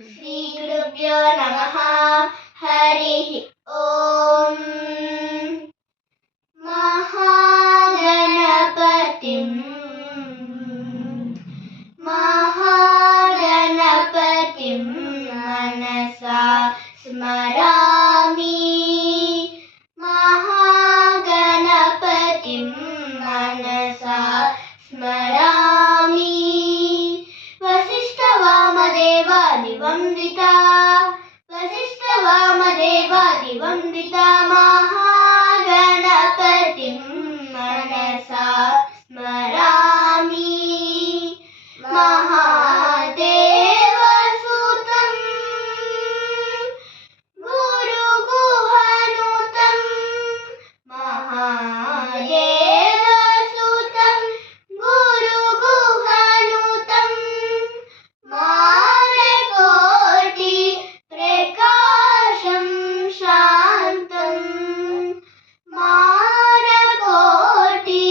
श्रीगुरुभ्यो नमः। हरिः ॐ। महागणपतिं मनसा स्मरामि। महागणपतिं मनसा स्मरामि। वसिष्ठवामदेवादिवन्दिता महागणपतिं मनसा स्मरामि। महादेवसुतं गुरुगुहनुतं महादेवसुतं गुरुगुहनुतं मानकोटि प्रकाशं शान्तं मानकोटि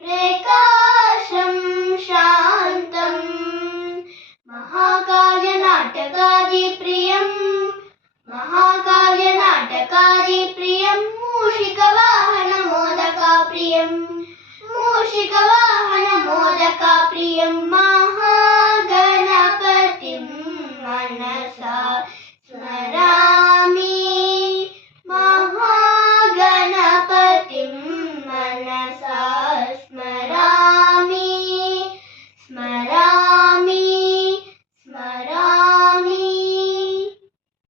प्रकाशं शान्तं महाकाव्यनाटकादिप्रियं मूषिकवाहनमोदकाप्रियं